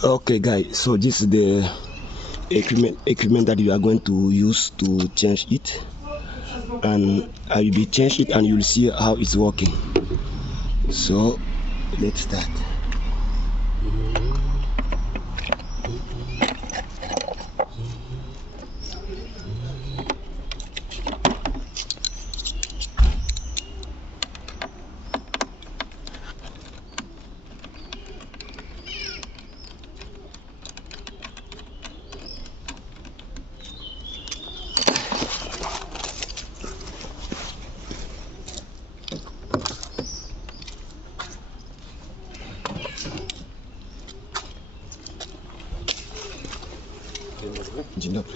Okay guys, so this is the equipment that you are going to use to change it, and I will be change it and you'll see how it's working. So let's start. Dzień dobry.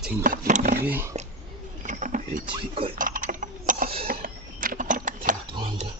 I think that will be very difficult. Take 200.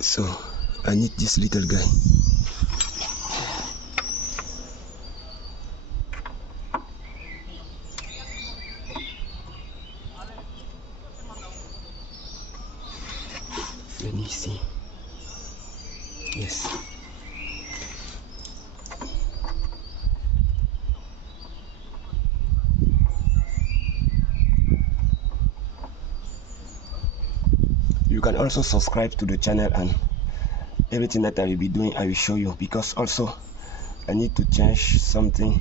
So I need this little guy. Let me see. Yes. You can also subscribe to the channel, and everything that I will be doing I will show you, because also I need to change something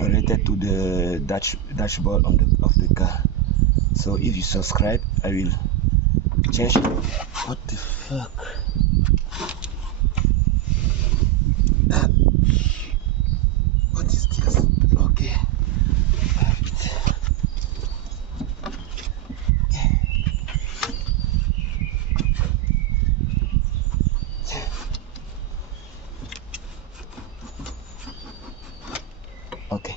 related to the dashboard of the car. So if you subscribe, I will change it. What the fuck? What is this? Okay. Okay.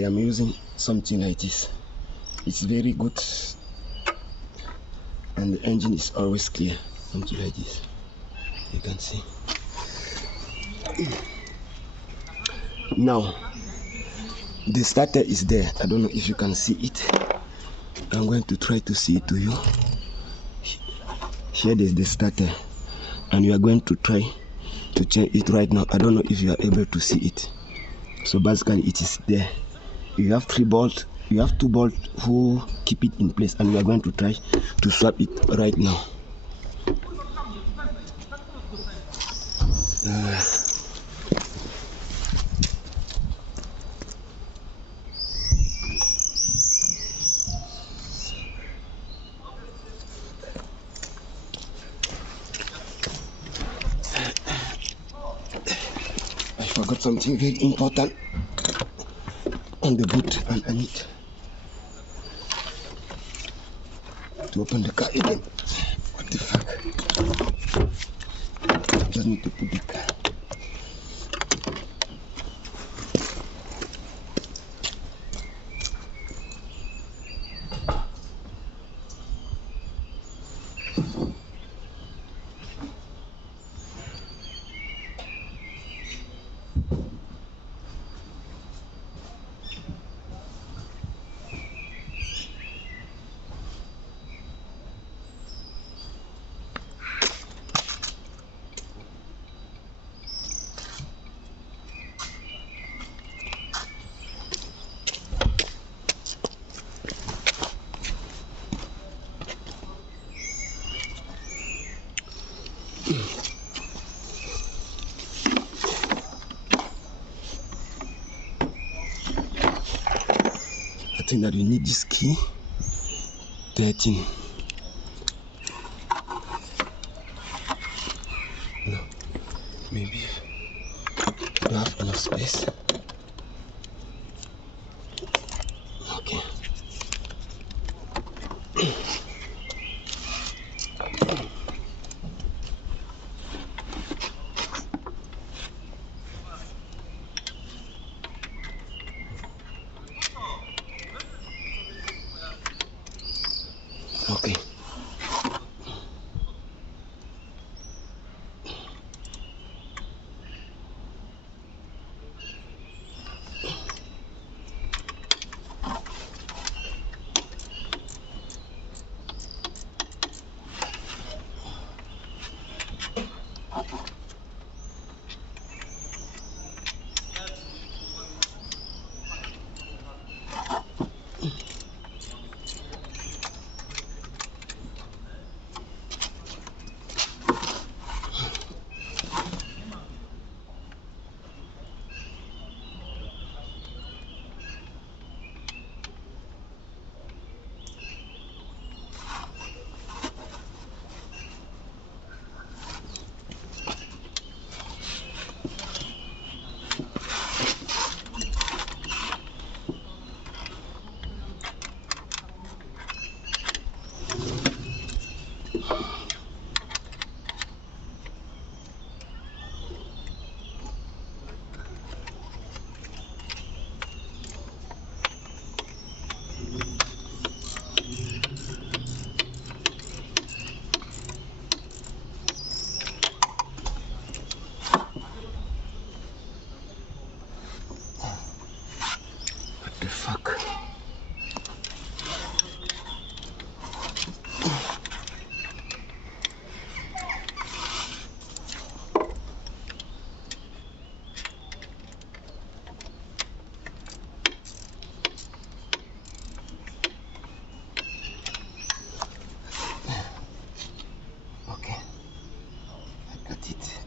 I am using something like this. It's very good, and the engine is always clear. Something like this, you can see. Now the starter is there. I don't know if you can see it. I'm going to try to see it to you. Here is the starter, and we are going to try to change it right now. I don't know if you are able to see it. So basically it is there. You have 3 bolts, you have 2 bolts who keep it in place, and we are going to try to swap it right now. I forgot something very important on the boot, and I need to open the car again. What the fuck? Just need to put the car. I think that we need this key 13. No, maybe we have enough space. Okay. Okay. The fuck? Okay, I got it.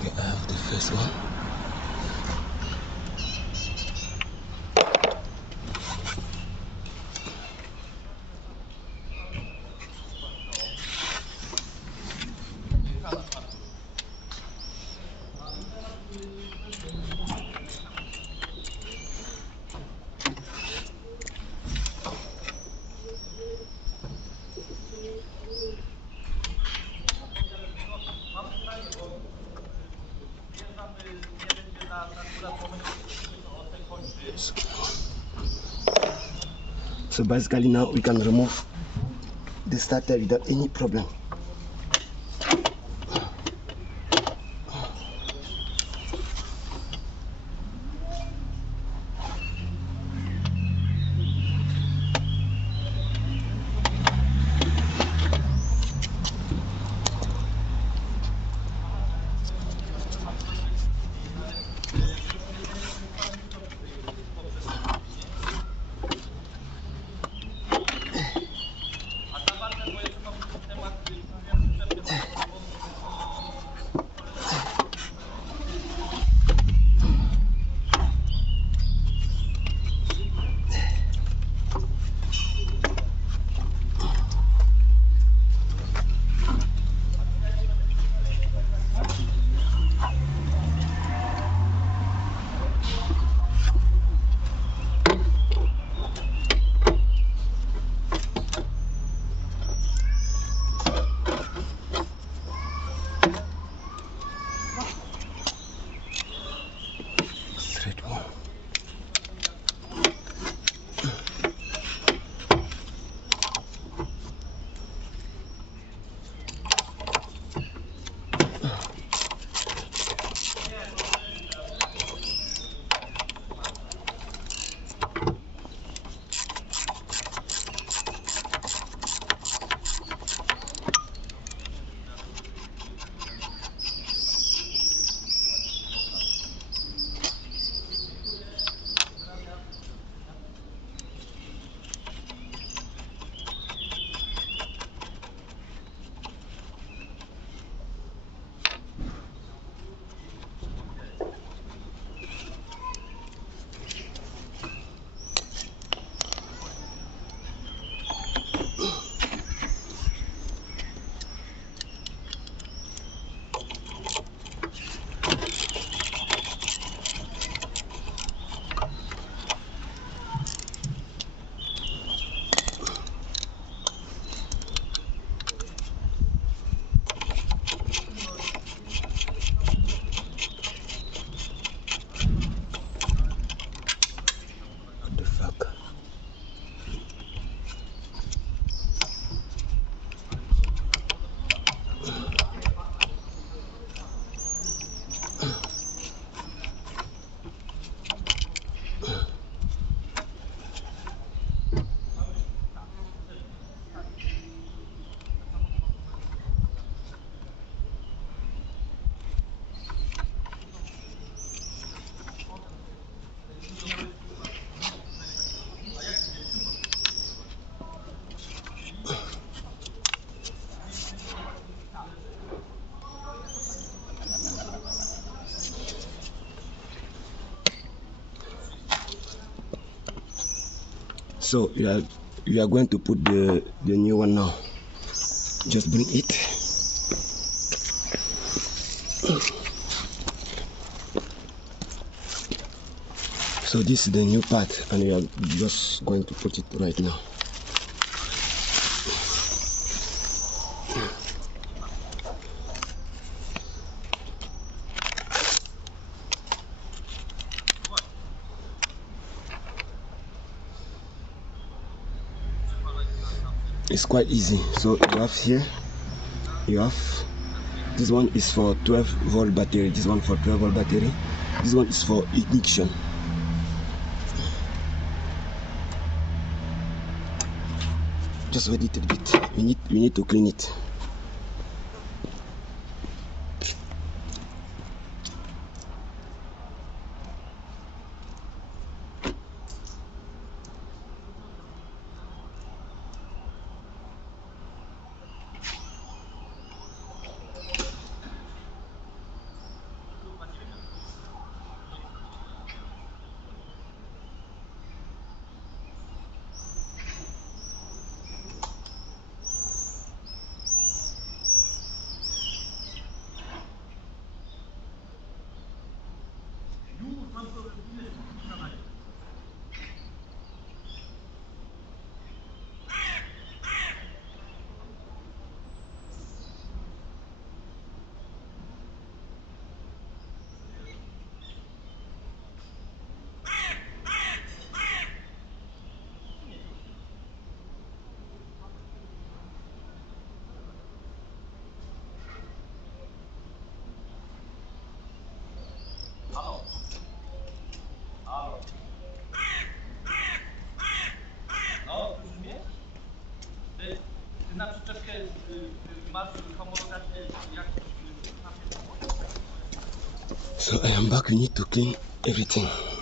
Okay, I have the first one. So basically now we can remove the starter without any problem. What the fuck? So you are going to put the new one now. Just bring it. So this is the new part, and you are just going to put it right now. It's quite easy. So you have here, you have this one is for 12-volt battery, this one for 12-volt battery, this one is for ignition. Just wait a little bit. We need to clean it. So I am back. We need to clean everything.